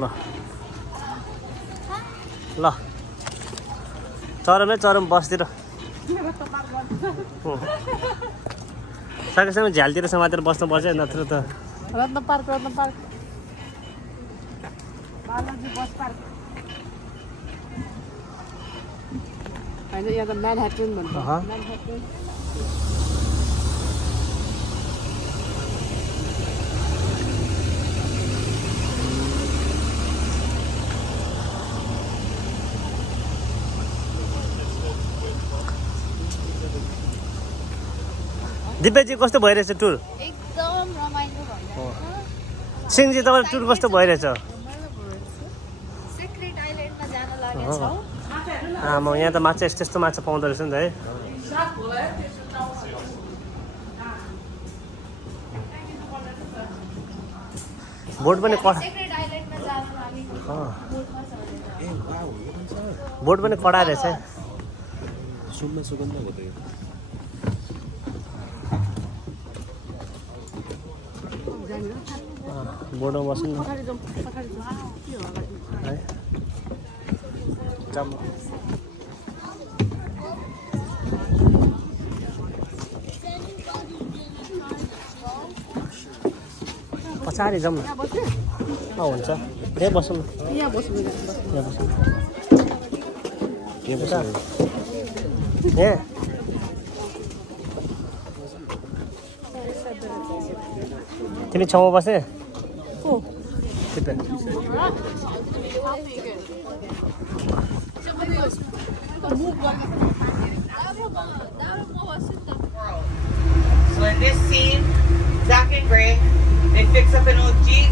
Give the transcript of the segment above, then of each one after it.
ल ल चरमै चरम बसतिर सकेसम्म झ्यालतिर समातेर बस्नुपर्छ नत्र त रत्न पार्क बालाजी बस पार्क हैन यहाँ त म्यानहट्टन भन्छ म्यानहट्टन दिव्याजी कस्तो भइरहेछ टुर एकदम रमाइलो भइरहेछ सिंहजी तपाईँ टुर कस्तो भइरहेछ सिक्रेट आइल्यान्डमा जान लागेको छौ आमा यहाँ त माछा यस्तो माछा पाउँदो रहेछ नि त है बोट पनि कडा सिक्रेट आइल्यान्डमा जान लागेको बोट पनि कडा रहेछ है सुनमा सुगन्ध हो त यो बोटमा बस्नु न है जाम पछाडि जाउँ न हुन्छ यहीँ बसौँ न यहाँ बस्नु यहाँ बसौँ यहाँ तिमी छेउमा बसे So in this scene, Zach and Gray, they fix up an old Jeep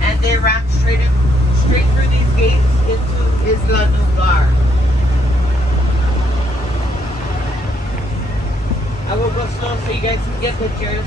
and they ram straight through these gates into Isla Nublar. I will go slow so you guys can get pictures.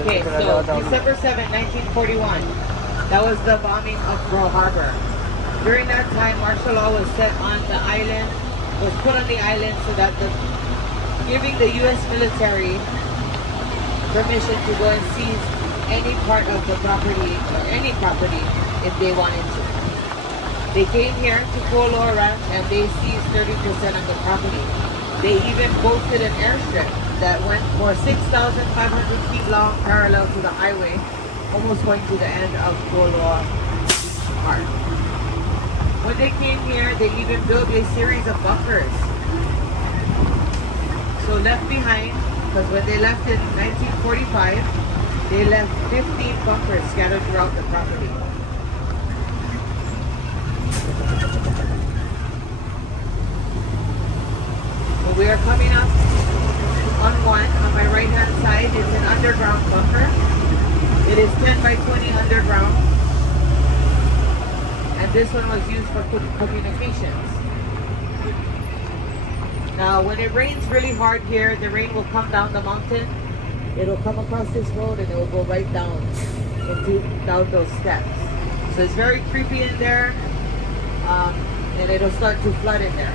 Okay, so December 7, 1941, that was the bombing of Pearl Harbor. During that time, martial law was set on the island, was put on the island so that giving the U.S. military permission to go and seize any part of the property, or any property, if they wanted to. They came here to Kualoa Ranch and they seized 30% of the property. They even posted an airstrip that went for 6,500 feet long, parallel to the highway, almost going to the end of Kualoa Park. When they came here, they even built a series of bunkers. So left behind, because when they left in 1945, they left 15 bunkers scattered throughout the property. So we are coming up on one. On my right hand side is an underground bunker. It is 10 by 20 underground. And this one was used for communications. Now when it rains really hard here, the rain will come down the mountain. It'll come across this road and it will go right down those steps. So it's very creepy in there, and it'll start to flood in there.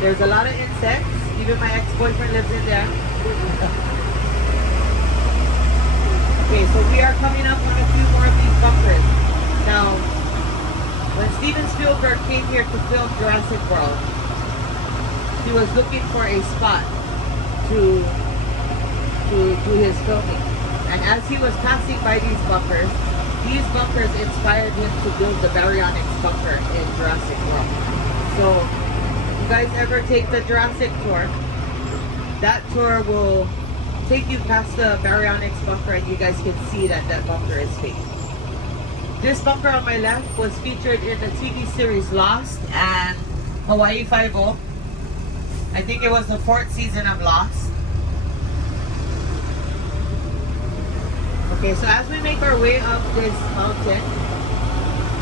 There's a lot of insects. Even my ex-boyfriend lives in there. Okay, so we are coming up on a few more of these bunkers. Now, when Steven Spielberg came here to film Jurassic World, he was looking for a spot to do his filming. And as he was passing by these bunkers inspired him to build the baryonyx bunker in Jurassic World. So, if you guys ever take the Jurassic tour, that tour will take you past the baryonyx bunker and you guys can see that that bunker is fake. This bunker on my left was featured in the TV series Lost and Hawaii Five-0. I think it was the 4th season of Lost. Okay, so as we make our way up this mountain,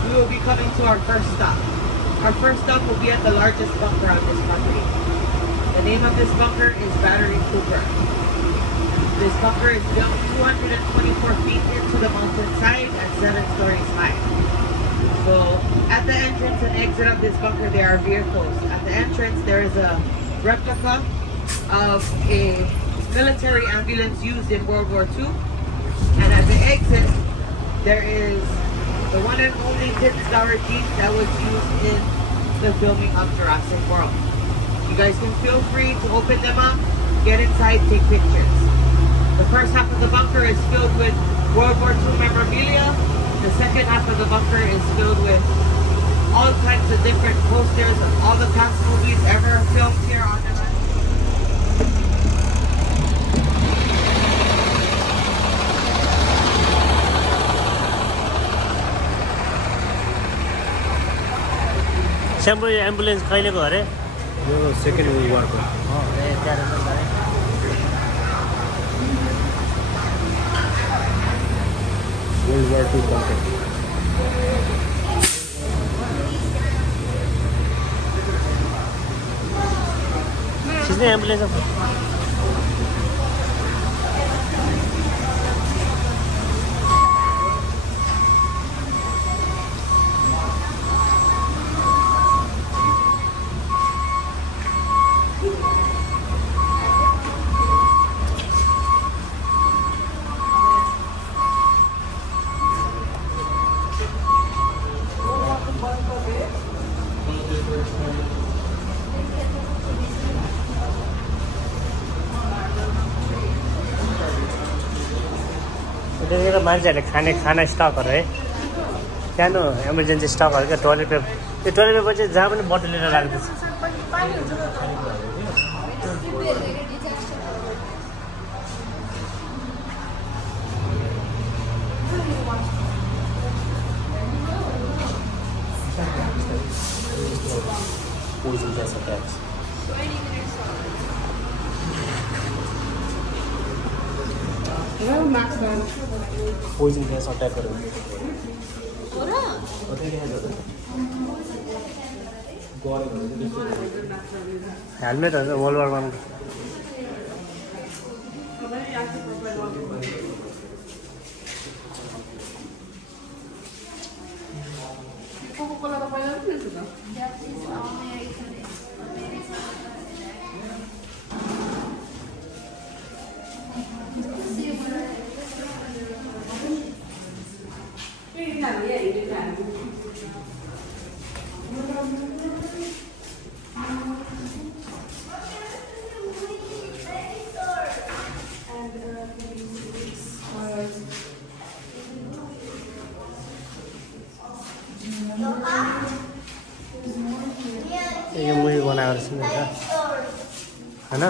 we will be coming to our first stop. Our first stop will be at the largest bunker on this property. The name of this bunker is Battery Cooper. This bunker is built 224 feet into the mountainside and 7 stories high. So at the entrance and exit of this bunker, there are vehicles. At the entrance, there is a replica of a military ambulance used in World War II. And at the exit, there is the one and only pit scour Jeep that was used in the filming of Jurassic World. You guys can feel free to open them up, get inside, take pictures. The first half of the bunker is filled with World War II memorabilia. The second half of the bunker is filled with all kinds of different posters of all the past movies ever filmed here on the land. स्याम्पो ambulance कहिलेको अरे यो second world वारको World War II bunker. खिच्ने ambulance त्यतिखेर मान्छेहरूले खाने खाना स्टकहरू है सानो इमर्जेन्सी स्टकहरू क्या टोइलेट पेपर त्यो टोइलेट पेपर चाहिँ जहाँ पनि बटुलेर राख्दैछ Poison gas attacks. Poison gas attack. हेलमेटहरू वर्ल्ड वार वानको यो मुभी बनाएर छ नि हैन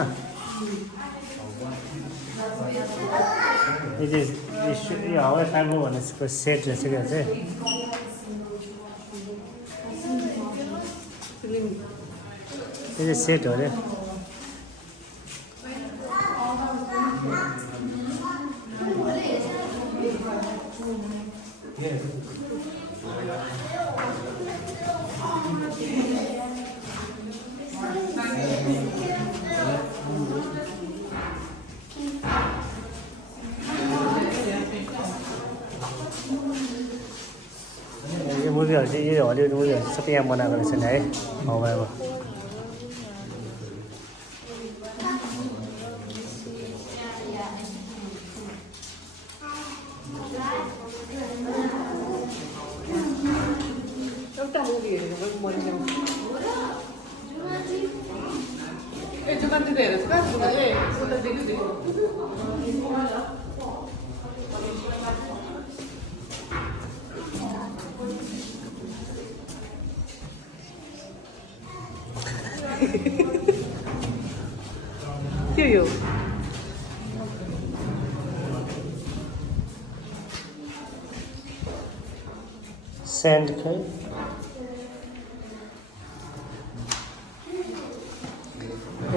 यो हावा टाइमको भनेको सेट रहेछ क्या चाहिँ यो चाहिँ सेट हो अरे यो मुभीहरू चाहिँ यो हलिउड मुभीहरू चाहिँ सबै यहाँ बनाएको रहेछ नि है हवामा एउटा मुभी हेरेको मरिजाउँ ए जुमान्ती त हेरेको कहाँ जुमाले उता देख्छु के यो स्यान्ड खै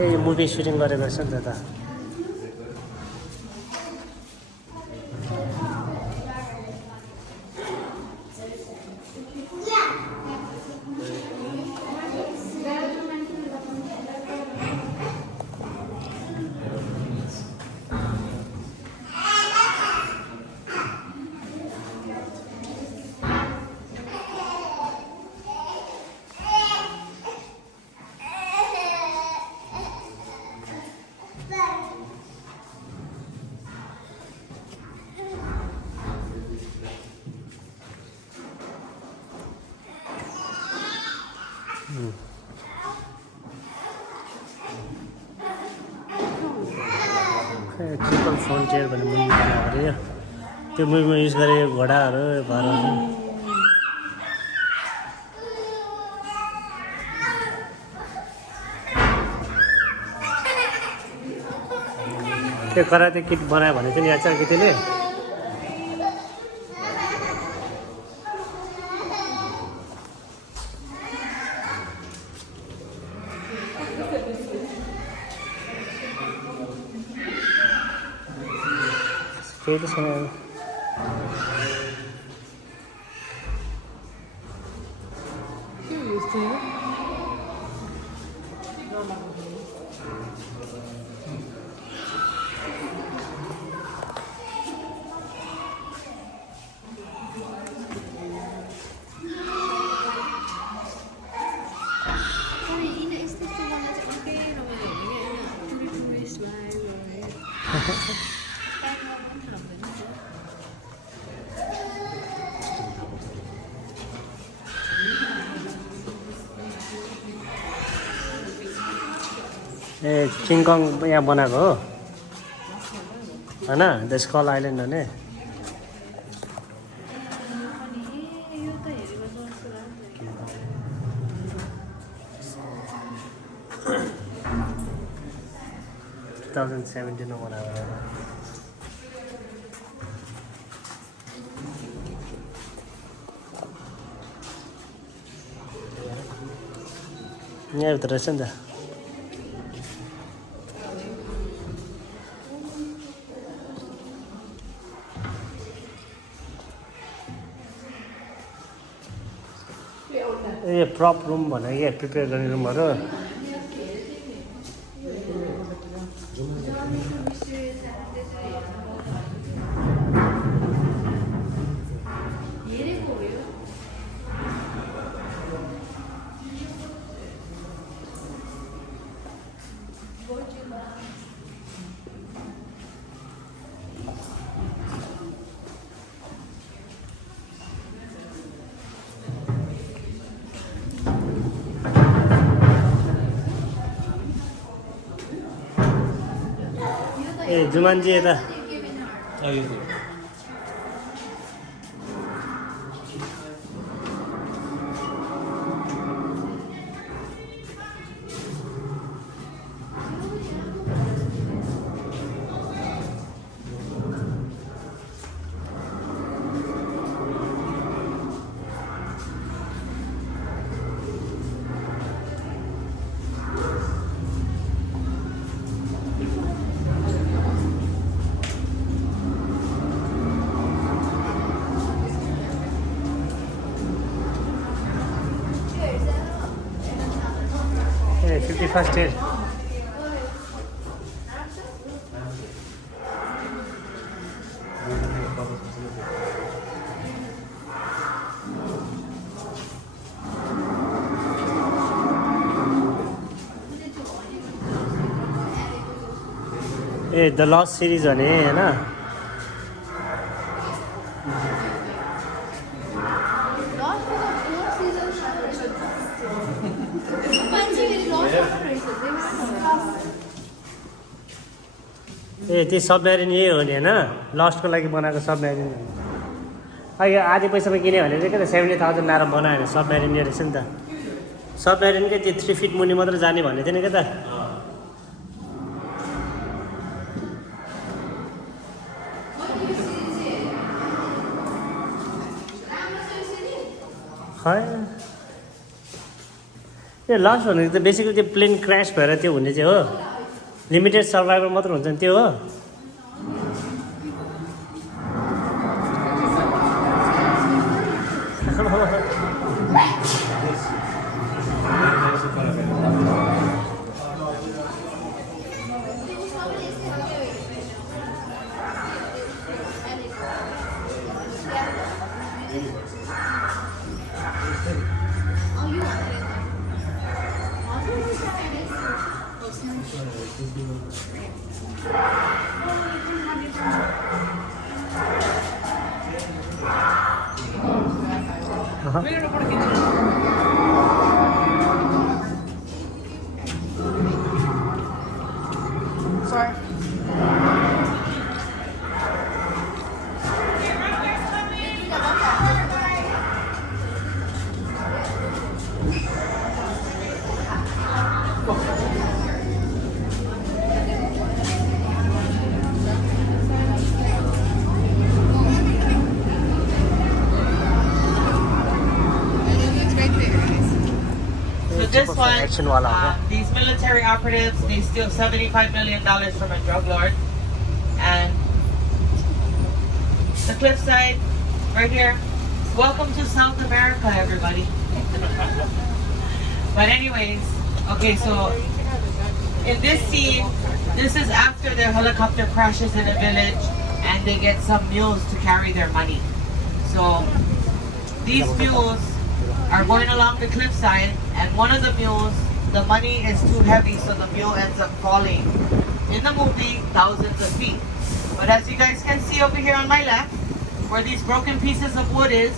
ए मुभी सुटिङ गरेको रहेछ नि त ट्रिपल फ्रन्टियर भन्ने मुभी बनाएको अरे यो त्यो मुभीमा युज गरेको घोडाहरू घरहरू त्यो कराते किट बनायो भने पनि याद छ केटीले केही त छैन ए किङकङ यहाँ बनाएको हो होइन द स्कल आइल्यान्ड भने $2017 बनाएको यहाँभित्र रहेछ नि त ए प्रप रुम भनेको क्या प्रिपेयर गर्ने रुमहरू ए जुमान्जी यता ए 51st year ए द लस्ट सिरिज भने होइन ए त्यो सबमेरिन यही हो नि होइन लस्टको लागि बनाएको सबमेरिन अहिले आधी पैसामा किन्यो भने चाहिँ के त 70,000 लाएर बनायो भने सबमेरिन रहेछ नि त सबमेरिनकै त्यो 3 फिट मुनि मात्र जाने भन्ने थिएन क्या त खै त्यो लस भनेको त बेसिकली त्यो प्लेन क्रास भएर त्यो हुने चाहिँ हो लिमिटेड सर्भाइभर मात्र हुन्छ नि त्यो हो Sorry. So this one, action wala ho kya? these military operatives, they steal $75 million from a drug lord. And the cliffside, right here. Welcome to South America, everybody. But anyways, okay, so in this scene, this is after their helicopter crashes in a village and they get some mules to carry their money. So these mules are going along the cliffside, and one of the mules, the money is too heavy, so the mule ends up falling. In the movie, thousands of feet. But as you guys can see over here on my left, where these broken pieces of wood is,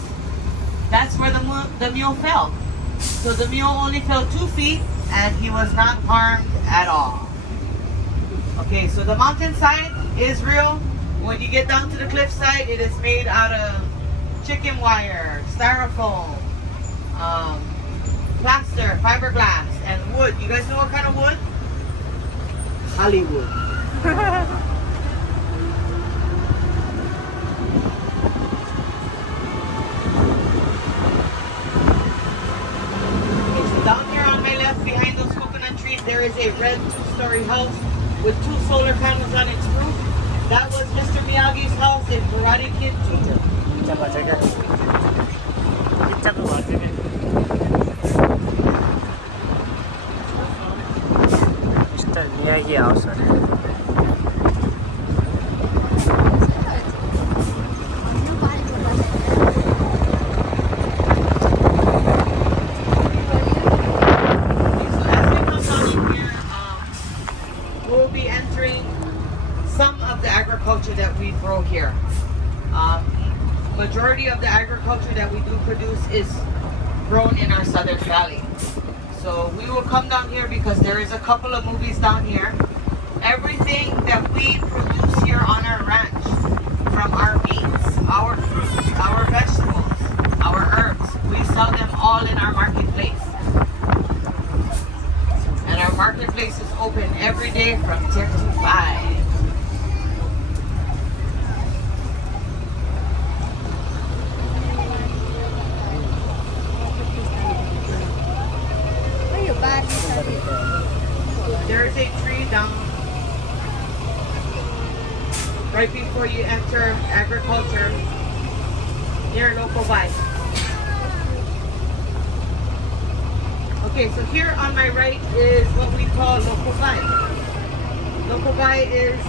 that's where the mule fell. So the mule only fell 2 feet, and he was not harmed at all. Okay, so the mountainside is real. When you get down to the cliffside, it is made out of chicken wire, styrofoam, plaster, fiberglass, and wood. You guys know what kind of wood? Hollywood. Okay, so down here on my left, behind those coconut trees, there is a red 2-story house with 2 solar panels on its roof. That was Mr. Miyagi's house in Karate Kid 2. Picture भन्छ क्या पिक्चरको घर चाहिँ क्या mister Miyagi house अरे We'll be entering some of the agriculture that we grow here. Majority of the agriculture that we do produce is grown in our southern valley. So we will come down here because there is a couple of movies down here. Everything that we produce here on our ranch, from our meats, our fruits, our vegetables, our herbs, we sell them all in our marketplace. And our marketplace is open every day from 10 to 5. There is a tree down right before you enter agriculture near local buy. Okay, so here on my right is what we call local buy. Local buy is,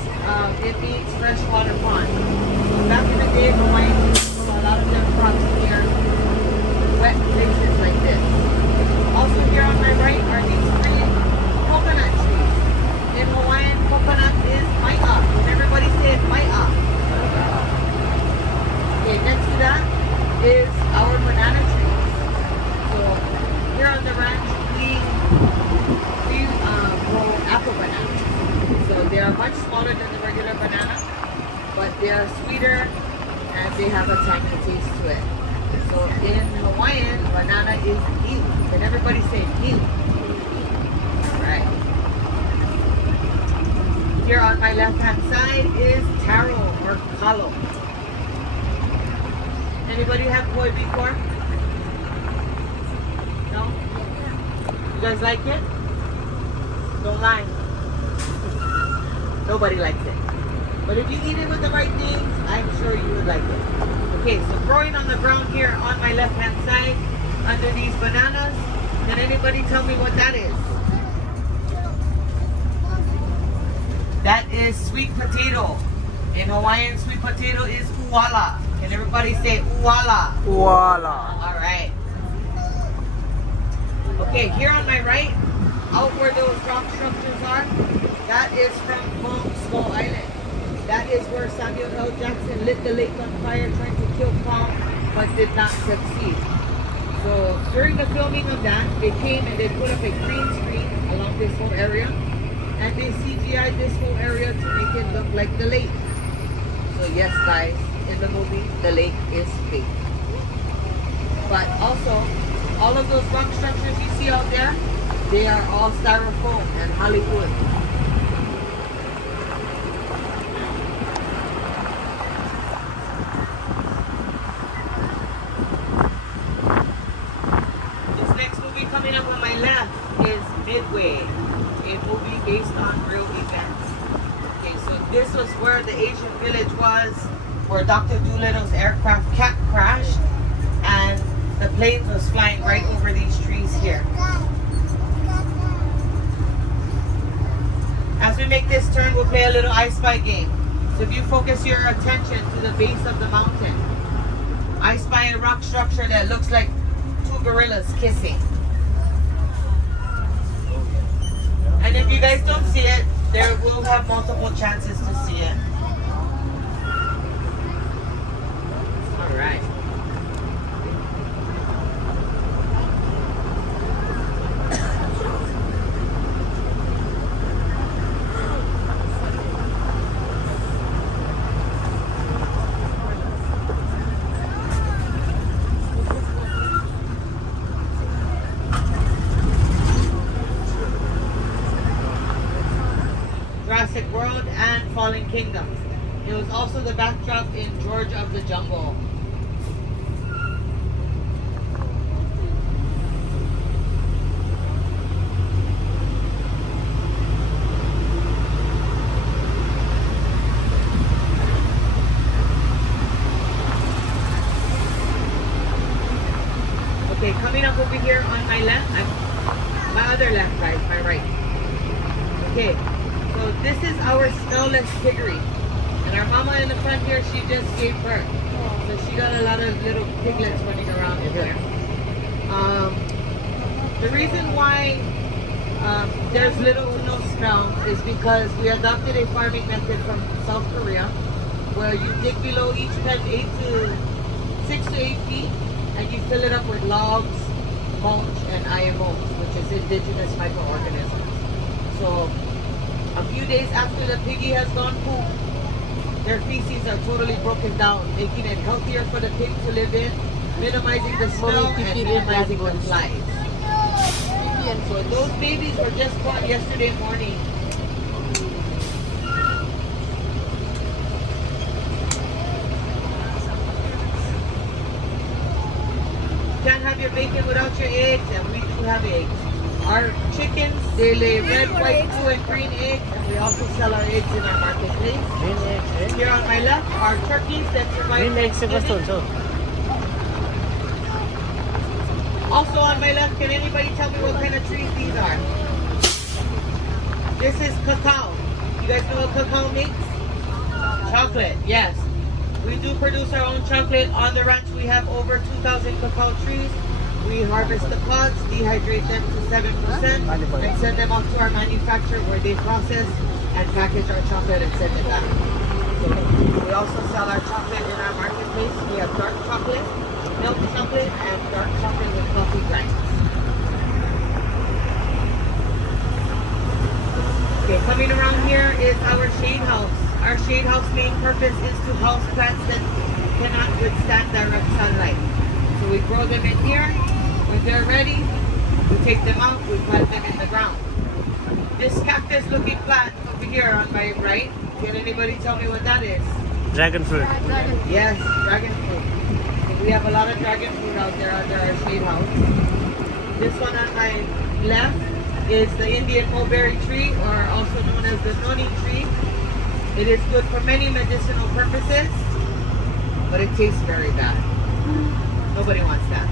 it means freshwater pond. Back in the day, Hawaiians used to grow a lot of their crops near wet places like this. Also here on my right are these 3 coconut trees. In Hawaiian, coconut is mai'a. When everybody says mai'a. Okay, next to that is our banana trees. So here on the ranch, we grow apple bananas. So they are much smaller than the regular banana, but they are sweeter and they have a tangy taste to it. So in Hawaiian, banana is iu. Can everybody say iu? Right. Here on my left-hand side is taro or kalo. Anybody have koi before? No? You guys like it? Don't lie. Nobody likes it. But if you eat it with the right things, I'm sure you would like it. Okay, so growing on the ground here on my left-hand side, under these bananas, can anybody tell me what that is? That is sweet potato. In Hawaiian, sweet potato is uwala. Can everybody say uwala? Voila. All right. Okay, here on my right, out where those rock structures are, that is from Skull Island. That is where Samuel L. Jackson lit the lake on fire trying to kill Paul, but did not succeed. So during the filming of that, they came and they put up a green screen along this whole area, and they CGI'd this whole area to make it look like the lake. So yes, guys, in the movie, the lake is fake. But also, all of those rock structures you see out there, they are all styrofoam and Hollywood. This next movie coming up on my left is Midway, a movie based on real events. Okay, so this was where the Asian village was, where Dr. Doolittle's aircraft crashed, and the plane was flying right over these trees here. As we make this turn, we'll play a little I Spy game. So if you focus your attention to the base of the mountain, I spy a rock structure that looks like two gorillas kissing. And if you guys don't see it, there will have multiple chances to see it. All right. Jurassic World and Fallen Kingdoms. It was also the backdrop in George of the Jungle. Okay, coming up over here on my left, my other left, guys, my right. Okay, so this is our smellless piggery. And our mama in the front here, she just gave birth. So she got a lot of little piglets running around in there. The reason why there's little to no smell is because we adopted a farming method from South Korea where you dig below each pen 6 to 8 feet and you fill it up with logs, mulch, and IMOs, which is indigenous microorganisms. So a few days after the piggy has gone poop, their feces are totally broken down, making it healthier for the pig to live in, minimizing the smell and minimizing the flies. So those babies were just born yesterday morning. Can't have your bacon without your eggs, and we do have eggs. Our chickens, they lay red, white, blue, and green eggs, and we also sell our eggs in our marketplace. Green eggs, Here on my left are turkeys that survive. green eggs चाहिँ कस्तो हुन्छ? Also on my left, can anybody tell me what kind of trees these are? This is cacao. You guys know what cacao makes? Chocolate, yes. We do produce our own chocolate. On the ranch, we have over 2,000 cacao trees. We harvest the pods, dehydrate them to 7%, and send them off to our manufacturer where they process and package our chocolate and send it back. So we also sell our chocolate in our marketplace. We have dark chocolate, milk chocolate, and dark chocolate with coffee grinds. Okay, coming around here is our shade house. Our shade house main purpose is to house plants that cannot withstand direct sunlight. So we grow them in here. When they're ready, we take them out, we plant them in the ground. This cactus looking plant over here on my right, can anybody tell me what that is? Dragon fruit. Yes, dragon fruit. So we have a lot of dragon fruit out there under our shade house. This one on my left is the Indian mulberry tree, or also known as the noni tree. It is good for many medicinal purposes, but it tastes very bad. Nobody wants that.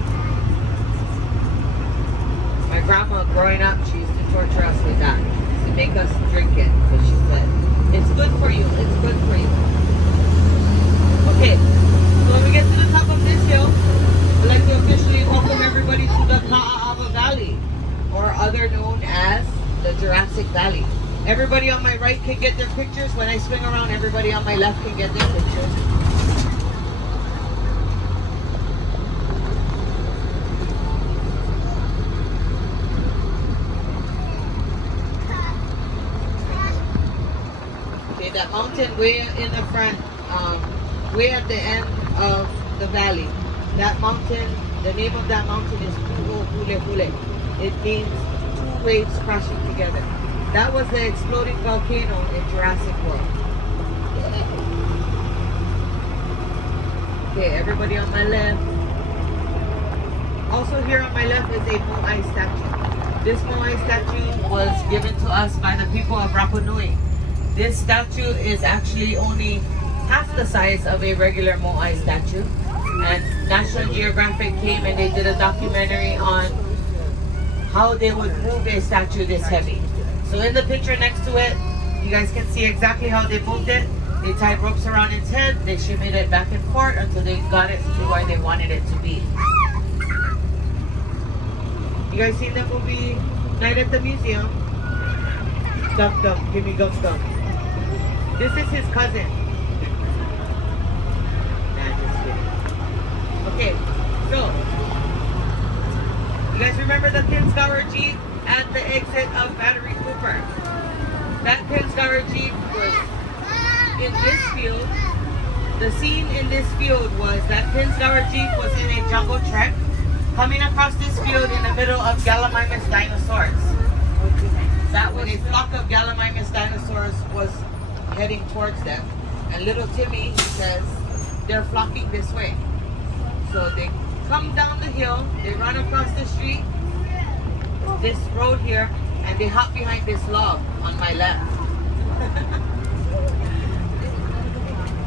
My grandma, growing up, she used to torture us with that. To make us drink it, but she said, it's good for you, it's good for you. Okay, so when we get to the top of this hill, I'd like to officially welcome everybody to the Ka'ava Valley, or other known as the Jurassic Valley. Everybody on my right can get their pictures. When I swing around, everybody on my left can get their pictures. Okay, that mountain way in the front, way at the end of the valley. That mountain, the name of that mountain is Kualoa. It means two waves crashing together. That was the exploding volcano in Jurassic World. Okay, everybody on my left. Also here on my left is a Moai statue. This Moai statue was given to us by the people of Rapa Nui. This statue is actually only half the size of a regular Moai statue. And National Geographic came and they did a documentary on how they would move a statue this heavy. So in the picture next to it, you guys can see exactly how they moved it. They tied ropes around its head, they shimmied it back and forth until they got it to where they wanted it to be. You guys seen the movie Night at the Museum? Dum Dum, give me Gum Gum. This is his cousin. Nah, just kidding. Okay, so you guys remember the Kinsgower Jeep at the exit of Battery Cooper? That Kinsgower Jeep was in this field. The scene in this field was that Kinsgower Jeep was in a jungle trek coming across this field in the middle of Gallimimus dinosaurs. That was a flock of Gallimimus dinosaurs was heading towards them. And little Timmy says, they're flocking this way. So they come down the hill, they run across the street, this road here, and they hop behind this log on my left.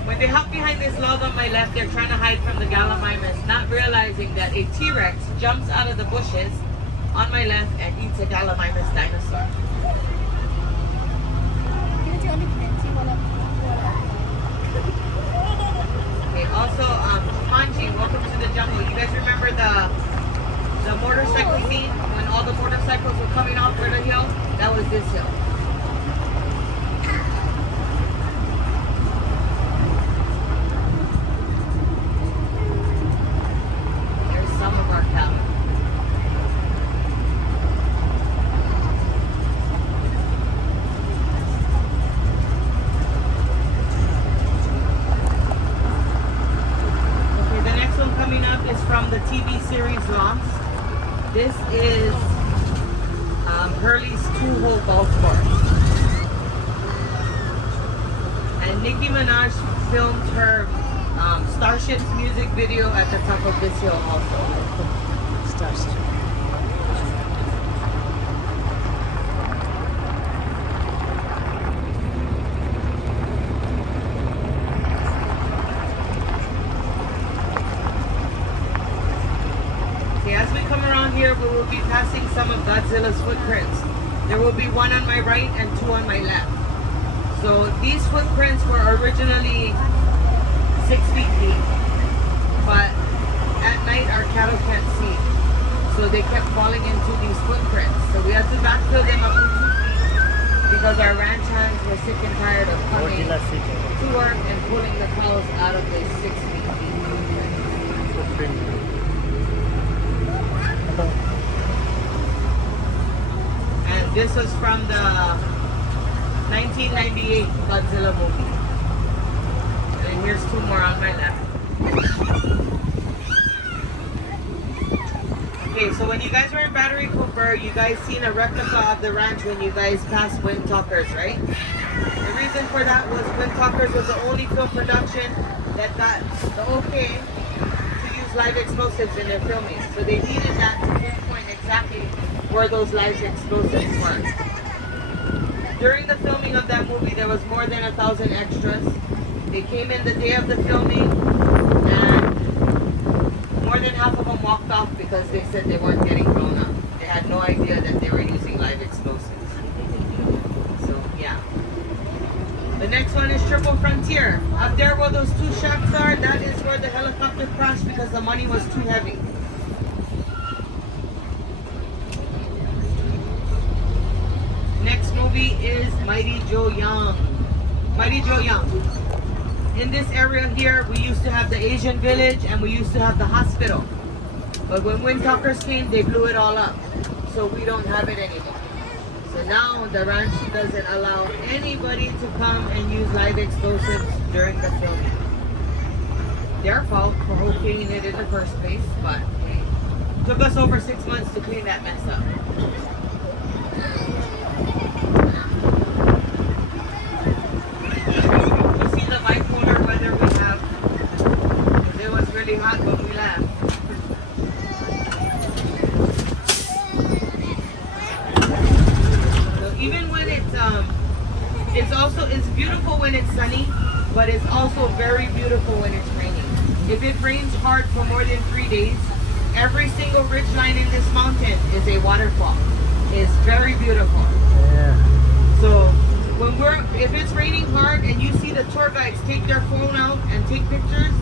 When they hop behind this log on my left, they're trying to hide from the Gallimimus, not realizing that a T-Rex jumps out of the bushes on my left and eats a Gallimimus dinosaur. Okay, also, Jumanji, Welcome to the Jungle. You guys remember the motorcycle scene when all the motorcycles were coming off for the hill? That was this hill. There's some of our cattle. Okay, the next one coming up is from the TV series Lost. This is Hurley's two-hole golf course. And Nicki Minaj filmed her Starship's music video at the top of this hill also. Starship. Okay, as we come around here, we will be passing some of Godzilla's footprints. There will be one on my right and two on my left. So these footprints were originally 6 feet deep, but at night our cattle can't see. So they kept falling into these footprints. So we had to backfill them up to 2 feet because our ranch hands were sick and tired of coming to work and pulling the cows out of the 6 feet deep footprint. And this was from the 1998 Godzilla movie. And here's two more on my left. Okay, so when you guys were in Battery Cooper, you guys seen a replica of the ranch when you guys passed Wind Talkers, right? The reason for that was Wind Talkers was the only film production that got the okay to use live explosives in their filming. So they needed that to pinpoint exactly exactly where those live explosives were. During the filming of that movie, there was more than 1,000 extras. They came in the day of the filming, and more than half of them walked off because they said they weren't getting blown up. They had no idea that they were using live explosives. So, yeah. The next one is Triple Frontier. Up there where those two shacks are, that is where the helicopter crashed because the money was too heavy. Next movie is Mighty Joe Young. Mighty Joe Young. In this area here, we used to have the Asian village and we used to have the hospital. But when Wind Talkers came, they blew it all up. So we don't have it anymore. So now the ranch doesn't allow anybody to come and use live explosives during the filming. Their fault for okaying it in the first place, but hey, took us over 6 months to clean that mess up. You see the bipolar weather we have. It was really hot when we left. Even when it's beautiful when it's sunny, but it's also very beautiful when it's raining. If it rains hard for more than 3 days, every single ridge line in this mountain is a waterfall. It's very beautiful. Yeah. So if it's raining hard and you see the tour guides take their phone out and take pictures,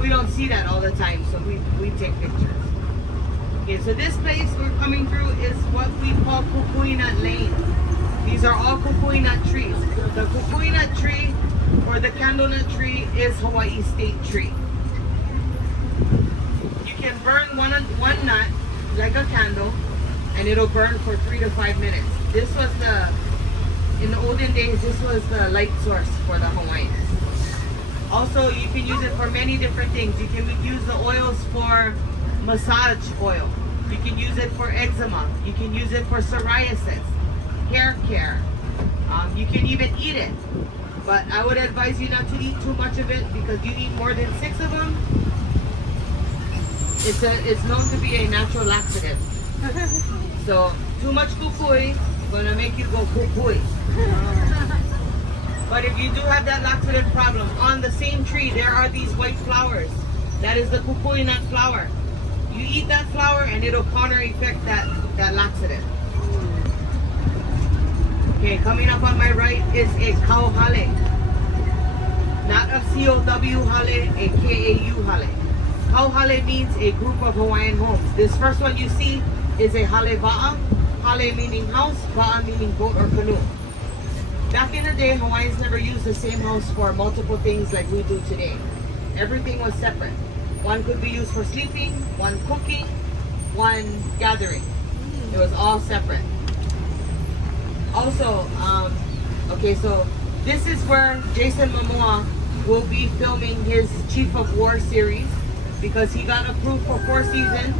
we don't see that all the time, so we take pictures. Okay, so this place we're coming through is what we call Kukuy Nut Lane. These are all kukuy nut trees. The kukuy nut tree or the candle nut tree is Hawaii state tree. You can burn one nut like a candle and it'll burn for 3 to 5 minutes. This was in the olden days, this was the light source for the Hawaiians. Also, you can use it for many different things. You can use the oils for massage oil. You can use it for eczema. You can use it for psoriasis, hair care. You can even eat it. But I would advise you not to eat too much of it because you eat more than 6 of them. It's known to be a natural laxative. So too much kukuy gonna make you go kukuy. But if you do have that laxative problem, on the same tree there are these white flowers. That is the kukuy nut flower. You eat that flower and it'll counter effect that laxative. Okay, coming up on my right is a cow hale. Not a C-O-W hale, a K-A-U hale. Cow hale means a group of Hawaiian homes. This first one you see is a hale ba'a. Hale meaning house, ba'a meaning boat or canoe. Back in the day, Hawaiians never used the same house for multiple things like we do today. Everything was separate. One could be used for sleeping, one cooking, one gathering. It was all separate. Also, okay, so this is where Jason Momoa will be filming his Chief of War series because he got approved for 4 seasons.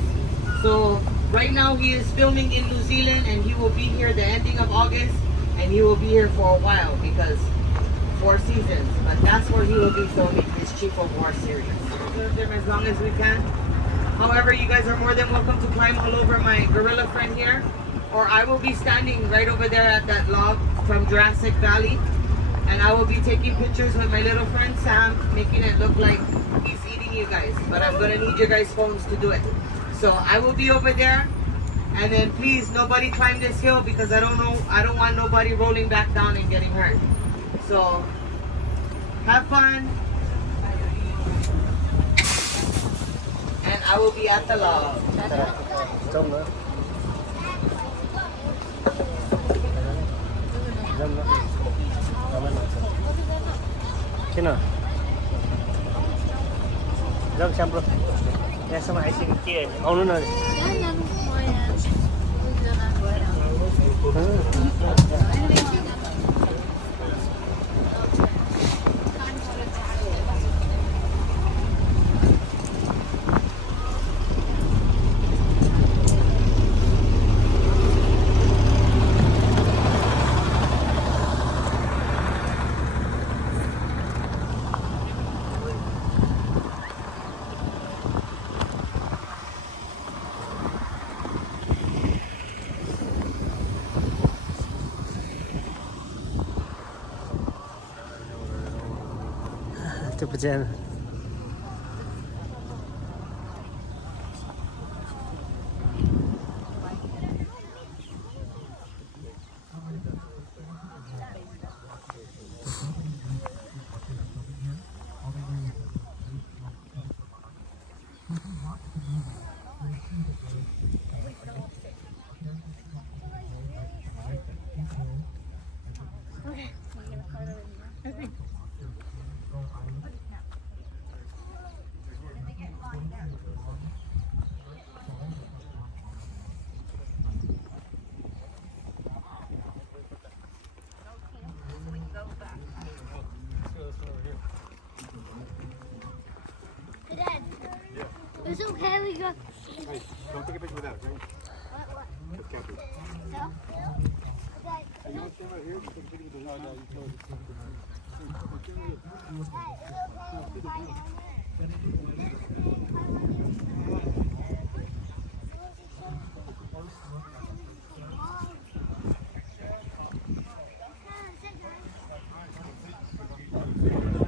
So right now he is filming in New Zealand and he will be here the ending of August and he will be here for a while because 4 seasons. But that's where he will be filming his Chief of War series. Serve them as long as we can. However, you guys are more than welcome to climb all over my gorilla friend here. Or I will be standing right over there at that log from Jurassic Valley. And I will be taking pictures with my little friend Sam, making it look like he's eating you guys. But I'm gonna need your guys' phones to do it. So I will be over there. And then please, nobody climb this hill because I don't want nobody rolling back down and getting hurt. So have fun. And I will be at the log. Jom na. Jom na. Kiन? Jom Sampro. यहाँसम्म आइसक्यो के आउनु न 这不见了。Dad, it's okay. We go. Hey, don't take a picture with that, okay? What? Let's catch it. No. Okay. Hey, you want to stand right here? Take a picture with the no, you close it. Hey,